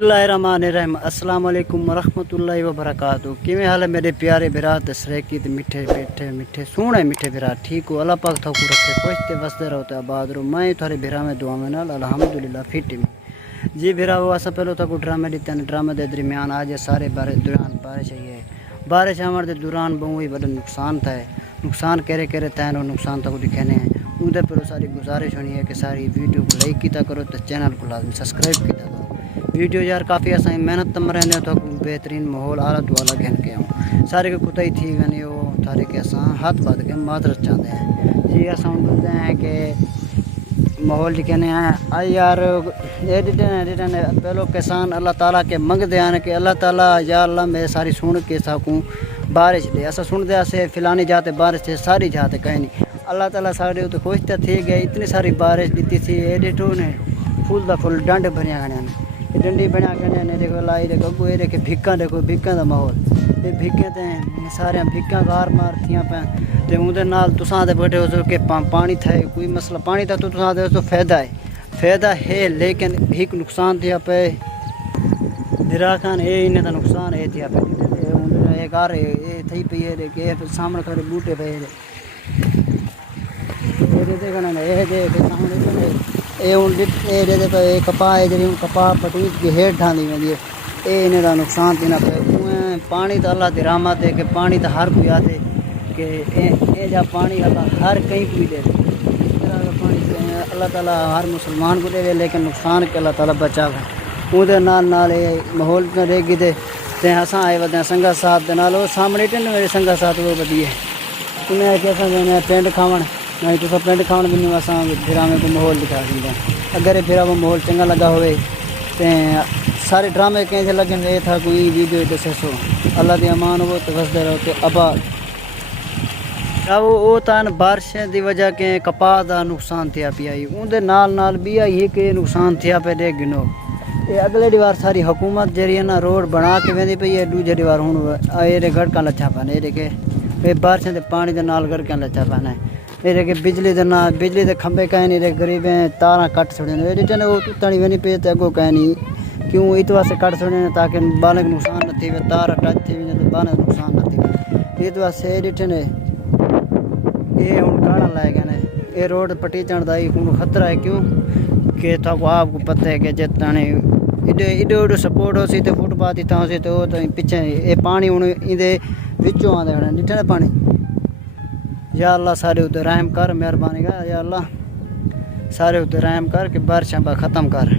اللہ الرحمن الرحیم السلام علیکم ورحمۃ اللہ وبرکاتہ کیویں حال ہے میرے پیارے برا سریکی میٹھے پیٹھے میٹھے سونے میٹھے برا ٹھیک ہو اللہ پاک تھوکو رکھے پوچھتے وستے رہتے آباد رو میں تھوڑے برا میں دعا میں نال الحمدللہ فٹ میں جی برا وہ اسا پہلو تھا کو ڈرامے دیتے ہیں ڈرامے دے درمیان آج سارے دوران بارش آئی ہے بارش آمر دے دوران بہت ہی بڑا نقصان تھا ہے نقصان کہرے تین اور نقصان تک دکھانے ہیں اندر پھر ساری گزارش ہونی ہے کہ ساری ویڈیو کو لائک کیتا کرو تو چینل کو لازمی سبسکرائب کیتا کرو ویڈیو یار کافی اساں محنت تم رہنے تو بہترین ماحول حالت والا گھن کے ہوں سارے کے کتائی تھی گنے وہ سارے کے اساں ہاتھ بات کے معذرت چاہتے ہیں جی اساں بولتے ہیں کہ ماحول لکھنے ہیں آئی یار ایڈیٹن پہلو کسان اللہ تعالیٰ کے منگتے ہیں کہ اللہ تعالیٰ یا اللہ میں ساری سن کے ساکوں بارش دے ایسا سن دے اسے فلانی جاتے بارش تھے ساری جاتے کہیں نہیں اللہ تعالیٰ سارے تو خوش تھی گئے اتنی ساری بارش دیتی تھی ایڈیٹوں نے فل دا فل ڈنڈ بھریا کھڑے ہیں ڈنڈی بنا کے دیکھو لائی دیکھو اگو یہ دیکھے بھکاں دیکھو بھکاں دا ماحول یہ بھکیں تے سارے بھکاں گار مار تھیاں پہ تے اندر نال تساں دے بیٹھے ہو کہ پانی تھا کوئی مسئلہ پانی تھا تو تساں دے تو فائدہ ہے لیکن ایک نقصان تھیا پہ میرا خان اے انہیں دا نقصان ہے تھیا پہ یہ گار یہ تھی پی ہے کہ سامنے کھڑے بوٹے پہ کپا ہے جی کپا پٹوٹ کے ہیٹ ڈھاندی وی یہ انہیں کا نقصان دینا پہ پانی تو اللہ کی رحمت ہے کہ پانی تو ہر کوئی آتے کہ اے جا پانی اللہ ہر کہیں کوئی دے پانی اللہ تعالیٰ ہر مسلمان کو دے لیکن نقصان کے اللہ تعالیٰ بچاوے اندر نال ماحول رہ گی تے اساں آئے ودے سنگا ساتھ دے نال سامنے ٹن میرے سنگا ساتھ وہ بدی ہے انہیں کہ اساں پینڈ کھاون نہیں تو پینڈ کھاون بھی نہیں اساں ڈرامے کو ماحول دکھا دیں اگر یہ پھر وہ ماحول چنگا لگا ہوئے تو سارے ڈرامے کہیں سے لگن یہ تھا کوئی ویڈیو دسے سو اللہ دی امان ہو تو وسدے رہو تو آباد وہ تان بارشیں دی وجہ کے کپاہ دا نقصان تھیا پیا اندر نال بھی آئی کہ نقصان تھیا پہ دے گنو یہ اگلے دیوار ساری حکومت جی ہے نا روڈ بنا کے ویندی پئی ہے دوجے دیوار ہوں یہ گڑکاں لچھا پانے یہ کہ بارشیں دے پانی دے نال گڑکاں لچھا پانا یہ کہ بجلی دے نال بجلی دے کھمبے کہیں نہیں غریبیں تاراں کٹ چھڑے ریٹن وہ تانی وینی پی تے اگوں کہیں نہیں کیوں اس واسطے کٹ چھڑے تاکہ بالک نقصان نہ تھی تار ٹچ تھی ونے تے بالک نقصان نہ تھی اس واسطے ڈٹھن یہ ہوں کاڑا لائے گئے یہ روڈ پٹی چڑھ دا ہوں خطرہ ہے کیوں کہ تھا کو آپ کو پتہ ہے کہ جتنے ایڈو سپورٹ ہو سی تو فٹ پاتھ اتنا ہو سی تو پیچھے یہ پانی ہوں اندر وچوں آدھے کھڑے ڈٹھے پانی یا اللہ سارے اتنے رحم کر مہربانی کر یا اللہ سارے اتنے رحم کر کہ بارشاں ختم کر